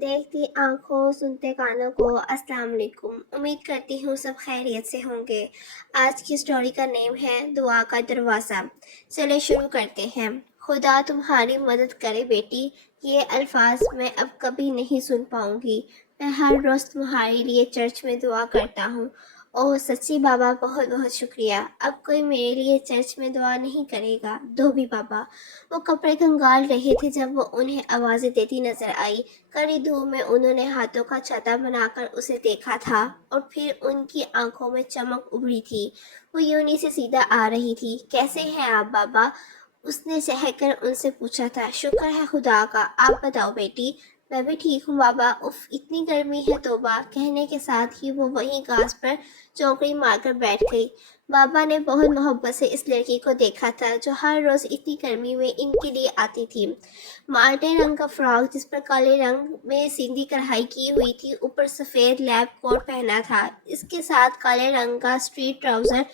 देखती आँखों, सुनते कानों को अस्सलाम वालेकुम। उम्मीद करती हूँ सब खैरियत से होंगे। आज की स्टोरी का नेम है दुआ का दरवाज़ा। चलिए शुरू करते हैं। खुदा तुम्हारी मदद करे बेटी, ये अल्फाज मैं अब कभी नहीं सुन पाऊँगी। मैं हर रोज़ तुम्हारे लिए चर्च में दुआ करता हूँ। ओह सच्ची बाबा, बहुत बहुत शुक्रिया। अब कोई मेरे लिए चर्च में दुआ नहीं करेगा। धोबी बाबा। वो कपड़े खंगाल रहे थे जब वो उन्हें आवाज़ें देती नजर आई। कड़ी धूप में उन्होंने हाथों का छाता बनाकर उसे देखा था और फिर उनकी आंखों में चमक उभरी थी। वो यूनी से सीधा आ रही थी। कैसे हैं आप बाबा? उसने सहकर उनसे पूछा था। शुक्र है खुदा का, आप बताओ बेटी। मैं भी ठीक हूँ बाबा। उफ, इतनी गर्मी है तौबा। कहने के साथ ही वो वहीं घास पर चौकड़ी मारकर बैठ गई। बाबा ने बहुत मोहब्बत से इस लड़की को देखा था जो हर रोज इतनी गर्मी में इनके लिए आती थी। माल्टे रंग का फ्रॉक जिस पर काले रंग में सीधी कढ़ाई की हुई थी, ऊपर सफेद लैब कोट पहना था। इसके साथ काले रंग का स्ट्रीट ट्राउजर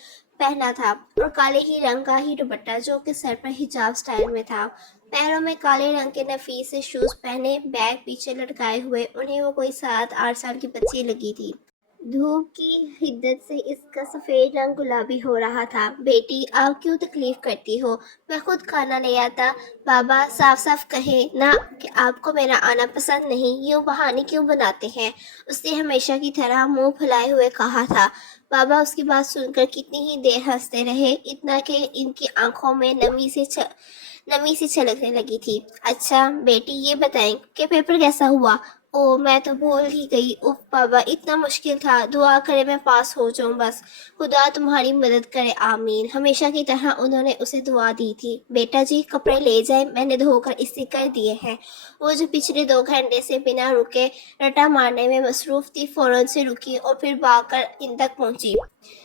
पहना था और काले ही रंग का ही दुपट्टा जो कि सर पर हिजाब स्टाइल में था। पैरों में काले रंग के नफीस से शूज पहने, बैग पीछे लटकाए हुए उन्हें वो कोई 7-8 साल की बच्ची लगी थी। धूप की हिद्दत से इसका सफेद रंग गुलाबी हो रहा था। बेटी, आप क्यों तकलीफ करती हो? मैं खुद खाना ले आता। बाबा साफ साफ कहे ना कि आपको मेरा आना पसंद नहीं, यूं बहाने क्यों बनाते हैं? उसने हमेशा की तरह मुंह फुलाए हुए कहा था। बाबा उसकी बात सुनकर कितनी ही देर हंसते रहे, इतना कि इनकी आंखों में नमी सी छलकने लगी थी। अच्छा बेटी, ये बताएं कि पेपर कैसा हुआ? ओ, मैं तो भूल ही गई। उफ बाबा, इतना मुश्किल था। दुआ करे मैं पास हो जाऊं बस। खुदा तुम्हारी मदद करे, आमीन। हमेशा की तरह उन्होंने उसे दुआ दी थी। बेटा जी, कपड़े ले जाए, मैंने धोकर इस्त्री कर दिए हैं। वो जो पिछले 2 घंटे से बिना रुके रटा मारने में मसरूफ थी, फौरन से रुकी और फिर भागकर इन तक पहुंची।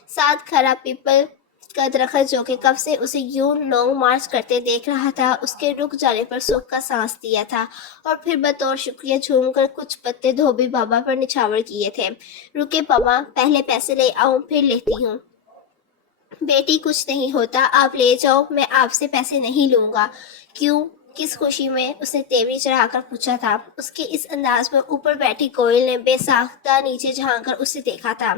साथ खड़ा पीपल का दरख्त जो कि कब से उसे यूं लॉन्ग मार्च करते देख रहा था, उसके रुक जाने पर सुख का सांस दिया था और फिर बतौर शुक्रिया झूमकर कुछ पत्ते धोबी बाबा पर निछावर किए थे। रुके पापा, पहले पैसे ले आऊं फिर लेती हूँ। बेटी, कुछ नहीं होता, आप ले जाओ, मैं आपसे पैसे नहीं लूंगा। क्यों? किस खुशी में? उसने तेवरी चढ़ाकर पूछा था। उसके इस अंदाज में ऊपर बैठी कोयल ने बेसाख्ता नीचे झांककर उसे देखा था।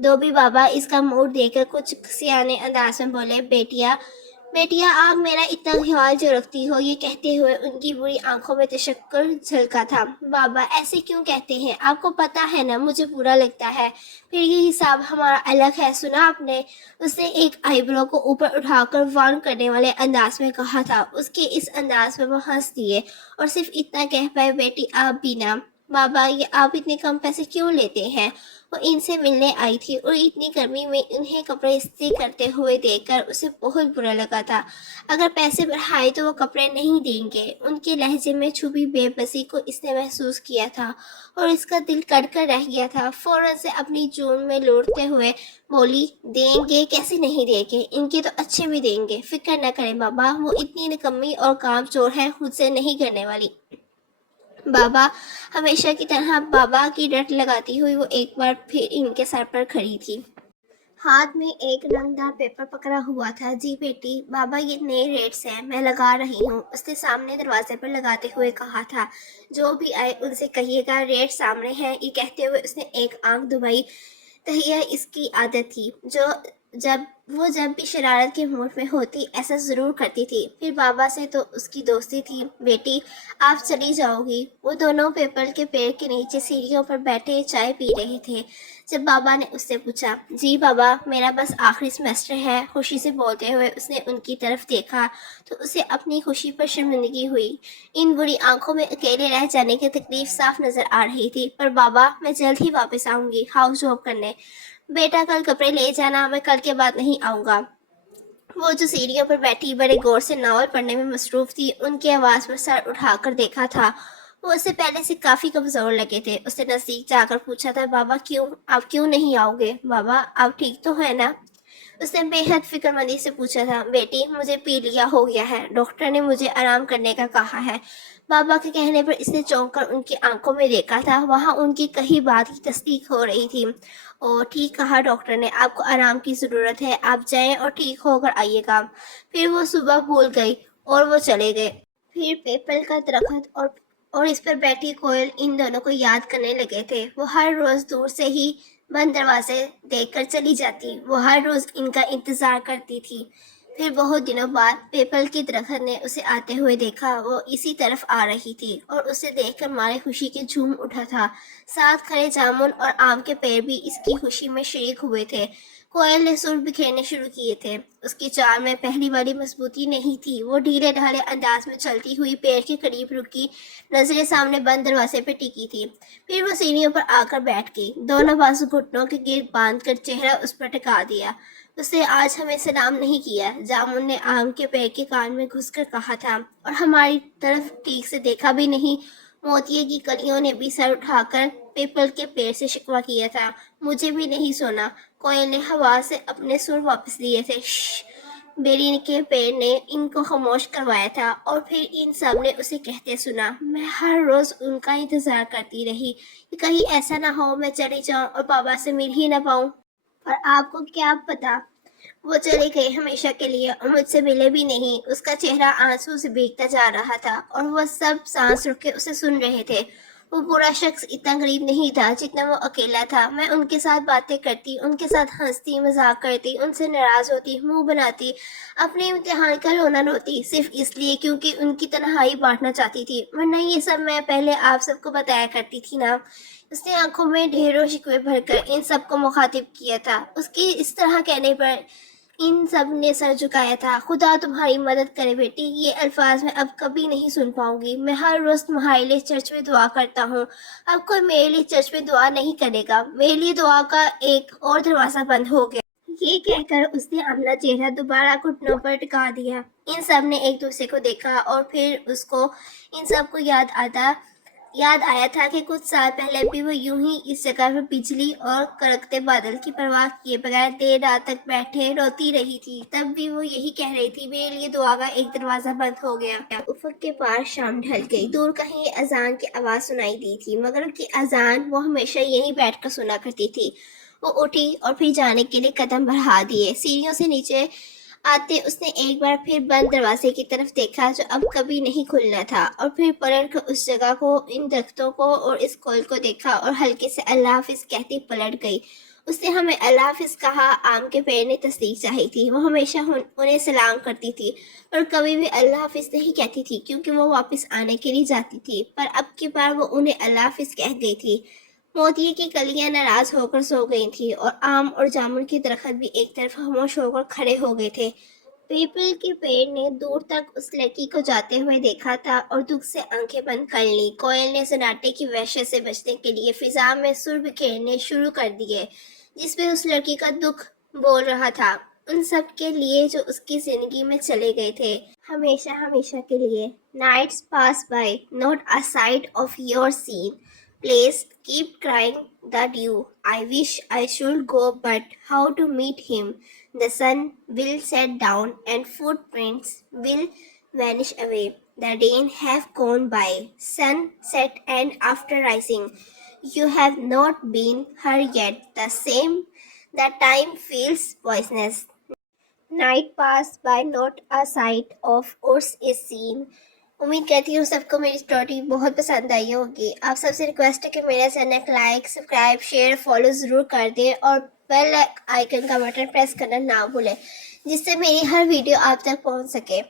धोबी बाबा इसका मूड देखकर कुछ सियाने अंदाज में बोले, बेटिया बेटिया, आप मेरा इतना ख्याल जो रखती हो। ये कहते हुए उनकी बुरी आंखों में तशक्कुर झलका था। बाबा ऐसे क्यों कहते हैं? आपको पता है ना मुझे बुरा लगता है। फिर ये हिसाब हमारा अलग है, सुना आपने? उसने एक आईब्रो को ऊपर उठाकर वार्न करने वाले अंदाज में कहा था। उसके इस अंदाज में वो हंस दिए और सिर्फ इतना कह पाए, बेटी आप भी ना। बाबा, ये आप इतने कम पैसे क्यों लेते हैं? वो इनसे मिलने आई थी और इतनी गर्मी में उन्हें कपड़े इस्त्री करते हुए देखकर उसे बहुत बुरा लगा था। अगर पैसे बढ़ाए तो वो कपड़े नहीं देंगे। उनके लहजे में छुपी बेबसी को इसने महसूस किया था और इसका दिल कट कर रह गया था। फौरन से अपनी जून में लौटते हुए बोली, देंगे कैसे नहीं देंगे, इनके तो अच्छे भी देंगे। फिक्र न करें बाबा, वो इतनी निकम्मी और कामचोर है, खुद से नहीं करने वाली। बाबा हमेशा की तरह बाबा की रट लगाती हुई वो एक बार फिर इनके सर पर खड़ी थी। हाथ में एक रंगदार पेपर पकड़ा हुआ था। जी बेटी, बाबा ये नए रेट्स हैं, मैं लगा रही हूँ, उसने सामने दरवाजे पर लगाते हुए कहा था। जो भी आए उनसे कहिएगा रेट सामने हैं। ये कहते हुए उसने एक आंख दबाई। तहिया इसकी आदत थी, जब भी शरारत के मूड में होती ऐसा ज़रूर करती थी। फिर बाबा से तो उसकी दोस्ती थी। बेटी आप चली जाओगी? वो दोनों पीपल के पेड़ के नीचे सीढ़ियों पर बैठे चाय पी रहे थे जब बाबा ने उससे पूछा। जी बाबा, मेरा बस आखिरी सेमेस्टर है, खुशी से बोलते हुए उसने उनकी तरफ देखा तो उसे अपनी खुशी पर शर्मिंदगी हुई। इन बुरी आंखों में अकेले रह जाने की तकलीफ साफ नजर आ रही थी। पर बाबा, मैं जल्द ही वापस आऊंगी हाउस जॉब करने। बेटा कल कपड़े ले जाना, मैं कल के बाद नहीं आऊँगा। वो जो सीढ़ियों पर बैठी बड़े गौर से नावल पढ़ने में मसरूफ थी, उनकी आवाज़ पर सर उठाकर देखा था। वो उससे पहले से काफ़ी कमज़ोर लगे थे। उसने नज़दीक जाकर पूछा था, बाबा क्यों, आप क्यों नहीं आओगे? बाबा आप ठीक तो है ना? उसने बेहद फिक्रमंदी से पूछा था। बेटी मुझे पीलिया हो गया है, डॉक्टर ने मुझे आराम करने का कहा है। बाबा के कहने पर इसने चौंक कर उनकी आंखों में देखा था। वहाँ उनकी कही बात की तस्दीक हो रही थी। ओ, ठीक कहा डॉक्टर ने, आपको आराम की ज़रूरत है, आप जाएं और ठीक होकर आइएगा। फिर वो सुबह भूल गई और वो चले गए। फिर पीपल का दरख्त اور اس پر بیٹھی کوयल ان دونوں کو یاد کرنے لگے تھے۔ وہ ہر روز دور سے ہی بند دروازے دیکھ کر چلی جاتی، وہ ہر روز ان کا انتظار کرتی تھی۔ پھر بہت دنوں بعد پیپل کی درخت نے اسے آتے ہوئے دیکھا۔ وہ اسی طرف آ رہی تھی اور اسے دیکھ کر مارے خوشی کے جھوم اٹھا تھا۔ ساتھ کھڑے جامن اور آم کے پیڑ بھی اس کی خوشی میں شریک ہوئے تھے۔ کوئل نے سر بکھیرنے شروع کیے تھے۔ اس کی چال میں پہلی والی مضبوطی نہیں تھی۔ وہ ڈھیلے ڈھالے انداز میں چلتی ہوئی پیڑ کے قریب رکی، نظریں سامنے بند دروازے پہ ٹکی تھی۔ پھر وہ سیڑھیوں پر آ کر بیٹھ گئی، دونوں بازو گھٹنوں کے گرد باندھ کر چہرہ اس پر ٹکا دیا۔ اس نے آج ہمیں سلام نہیں کیا، جامن نے آم کے پیڑ کے کان میں گھس کر کہا تھا، اور ہماری طرف ٹھیک سے دیکھا بھی نہیں۔ موتیے کی کلیوں نے بھی سر اٹھا کر پیپل کے پیڑ سے شکوہ کیا تھا۔ مجھے بھی نہیں سونا۔ کوئل نے ہوا سے اپنے سر واپس لیے تھے۔ شش! بیری کے پیڑ نے ان کو خاموش کروایا تھا، اور پھر ان سب نے اسے کہتے سنا، میں ہر روز ان کا انتظار کرتی رہی کہ کہیں ایسا نہ ہو میں چلی جاؤں اور بابا سے مل ہی نہ پاؤں۔ اور آپ کو کیا پتا، وہ چلے گئے ہمیشہ کے لیے اور مجھ سے ملے بھی نہیں۔ اس کا چہرہ آنسو سے بھیگتا جا رہا تھا اور وہ سب سانس روک کے اسے سن رہے تھے۔ وہ برا شخص اتنا غریب نہیں تھا جتنا وہ اکیلا تھا۔ میں ان کے ساتھ باتیں کرتی، ان کے ساتھ ہنستی، مذاق کرتی، ان سے ناراض ہوتی، منہ بناتی، اپنے امتحان کا رونا روتی، صرف اس لیے کیونکہ ان کی تنہائی بانٹنا چاہتی تھی، ورنہ یہ سب میں پہلے آپ سب کو بتایا کرتی تھی نا۔ اس نے آنکھوں میں ڈھیروں شکوے بھر کر ان سب کو مخاطب کیا تھا۔ اس کی اس طرح کہنے پر ان سب نے سر جھکایا تھا۔ خدا تمہاری مدد کرے بیٹی، یہ الفاظ میں اب کبھی نہیں سن پاؤں گی۔ میں ہر روز تمہارے لیے چرچ میں دعا کرتا ہوں، اب کوئی میرے لیے چرچ میں دعا نہیں کرے گا۔ میرے لیے دعا کا ایک اور دروازہ بند ہو گیا۔ یہ کہہ کر اس نے اپنا چہرہ دوبارہ گھٹنوں پر ٹکا دیا۔ ان سب نے ایک دوسرے کو دیکھا اور پھر اس کو ان سب کو یاد آیا تھا کہ کچھ سال پہلے بھی وہ یوں ہی اس جگہ پر بجلی اور کڑکتے بادل کی پرواہ کیے بغیر دیر رات تک بیٹھے روتی رہی تھی۔ تب بھی وہ یہی کہہ رہی تھی، میرے لیے دعا کا ایک دروازہ بند ہو گیا۔ افق کے پار شام ڈھل گئی۔ دور کہیں اذان کی آواز سنائی دی تھی۔ مغرب کی اذان وہ ہمیشہ یہیں بیٹھ کر سنا کرتی تھی۔ وہ اٹھی اور پھر جانے کے لیے قدم بڑھا دیے۔ سیڑھیوں سے نیچے آتے اس نے ایک بار پھر بند دروازے کی طرف دیکھا جو اب کبھی نہیں کھلنا تھا، اور پھر پلٹ کر اس جگہ کو، ان درختوں کو اور اس کول کو دیکھا اور ہلکے سے اللہ حافظ کہتی پلٹ گئی۔ اس نے ہمیں اللہ حافظ کہا۔ آم کے پیڑ نے تصدیق چاہی تھی۔ وہ ہمیشہ انہیں سلام کرتی تھی اور کبھی بھی اللہ حافظ نہیں کہتی تھی کیونکہ وہ واپس آنے کے لیے جاتی تھی، پر اب کی بار وہ انہیں اللہ حافظ کہہ گئی تھی۔ موتیے کی کلیاں ناراض ہو کر سو گئی تھیں اور آم اور جامن کے درخت بھی ایک طرف خاموش ہو کر کھڑے ہو گئے تھے۔ پیپل کے پیڑ نے دور تک اس لڑکی کو جاتے ہوئے دیکھا تھا اور دکھ سے آنکھیں بند کر لیں۔ کوئل نے سناٹے کی وحشت سے بچنے کے لیے فضا میں سر بکھیرنے شروع کر دیے جس میں اس لڑکی کا دکھ بول رہا تھا، ان سب کے لیے جو اس کی زندگی میں چلے گئے تھے، ہمیشہ ہمیشہ کے لیے۔ Nights pass by, not a sight of your scene. Please keep crying the dew. I wish I should go, but how to meet him? The sun will set down and footprints will vanish away. The rain have gone by, sun set and after rising. You have not been her yet. The time feels poisonous. Night pass by, not a sight of us is seen. امید کرتی ہوں سب کو میری story بہت پسند آئی ہوگی۔ آپ سب سے ریکویسٹ ہے کہ میرا channel like, subscribe, share, follow ضرور کر دیں اور بیل آئیکن کا بٹن پریس کرنا نہ بھولیں جس سے میری ہر ویڈیو آپ تک پہنچ سکے۔